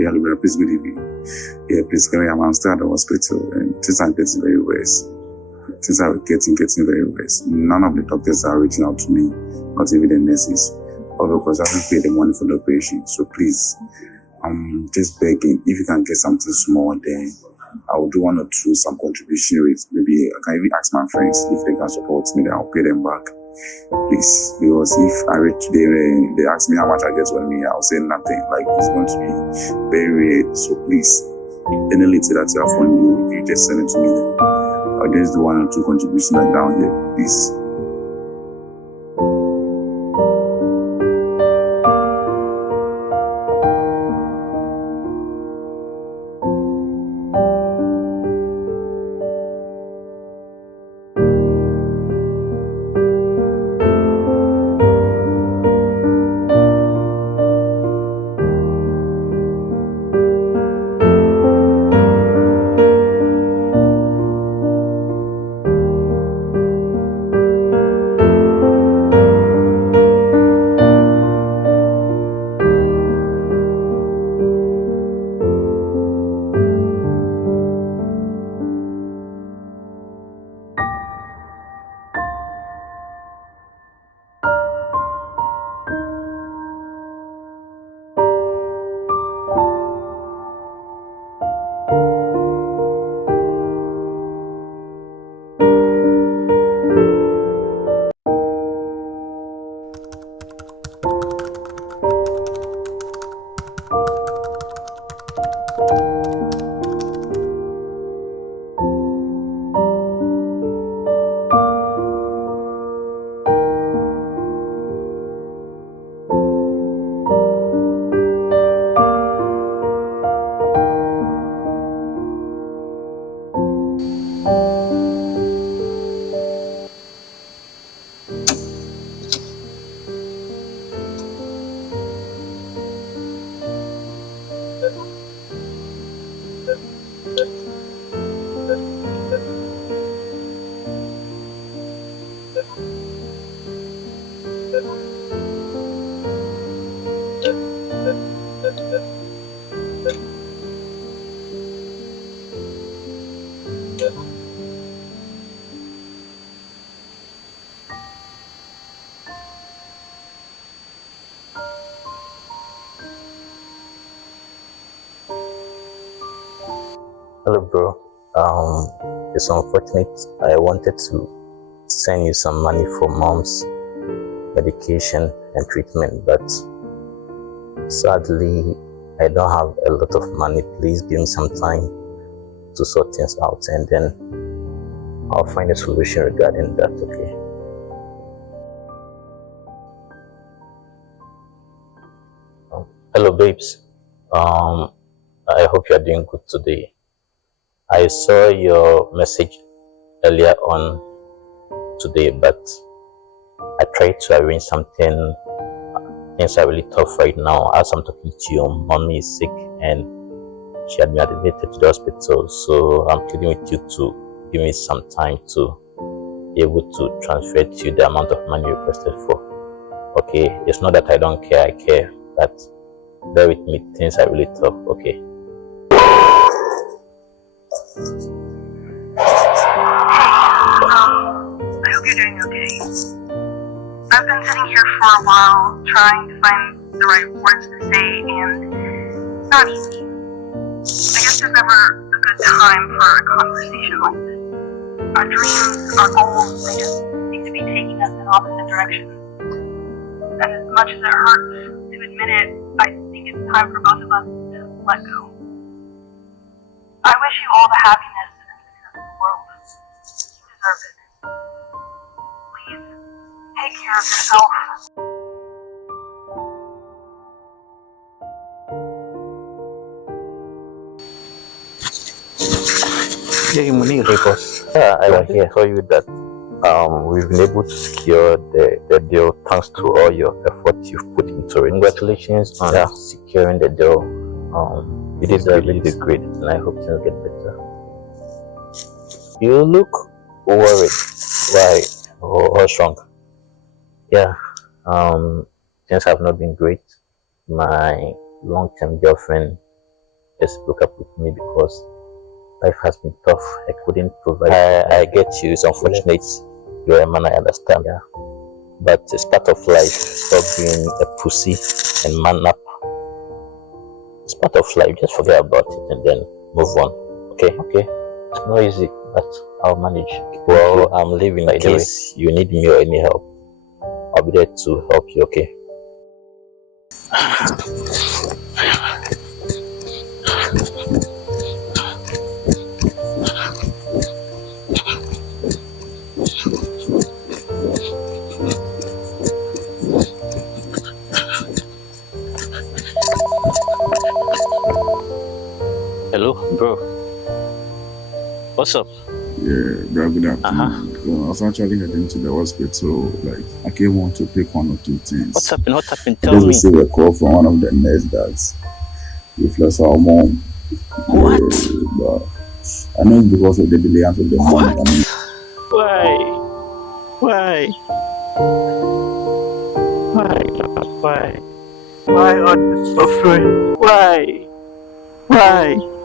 Yeah, Libra, please good evening. Yeah, please carry on. I'm still at the hospital and things are getting very worse. Things are getting very worse. None of the doctors are reaching out to me, not even the nurses. All because I haven't paid the money for the operation. So please, I'm just begging, if you can get something small, then I will do 1 or 2 some contribution rates. Maybe I can even ask my friends if they can support me, then I'll pay them back. Please, because if I read today, they ask me how much I get on me, I'll say nothing. Like, it's going to be very weird. So please, any little that you have on you, you just send it to me. Then I'll just do 1 or 2 contributions like down here, please. Hello, bro. It's unfortunate. I wanted to send you some money for mom's medication and treatment, but sadly, I don't have a lot of money. Please give me some time to sort things out, and then I'll find a solution regarding that, okay? Hello, babes. I hope you are doing good today. I saw your message earlier on today, but I tried to arrange something. Things are really tough right now. As I'm talking to you, mommy is sick and she had been admitted to the hospital. So I'm pleading with you to give me some time to be able to transfer to you the amount of money you requested for. Okay, it's not that I don't care, I care, but bear with me. Things are really tough. Okay. I hope you're doing okay. I've been sitting here for a while trying to find the right words to say, and it's not easy. I guess there's never a good time for a conversation like this. Our dreams, our goals, they just seem to be taking us in opposite directions. And as much as it hurts to admit it, I think it's time for both of us to let go. I wish you all the happiness and success in the world. You deserve it. Please, take care of yourself. Hey, boss. Yeah, I wanted to tell you that we've been able to secure the deal thanks to all your effort you've put into it. Congratulations on securing the deal. You did really great, and I hope things get better. You look worried. Why? What's wrong? Yeah, things have not been great. My long-term girlfriend just broke up with me because life has been tough. I couldn't provide. I get you. It's unfortunate. You're a man, I understand. Yeah. But it's part of life. Stop being a pussy and man up. It's part of life. Just forget about it and then move on. Okay? Okay. It's not easy, but I'll manage. Well, I'm leaving in case you need me or any help. I'll be there to help you, okay? Hello, bro. What's up? Yeah, good afternoon. I was actually heading to the hospital. Like, I came on to pick one or two things. What's happened? What happened? I Tell just me. received a call from one of the nurse that we've lost our mom. What? But I know it's because of the delay until the morning. I mean, Why? Why? Why? Why? Why all this suffering? Why? Why?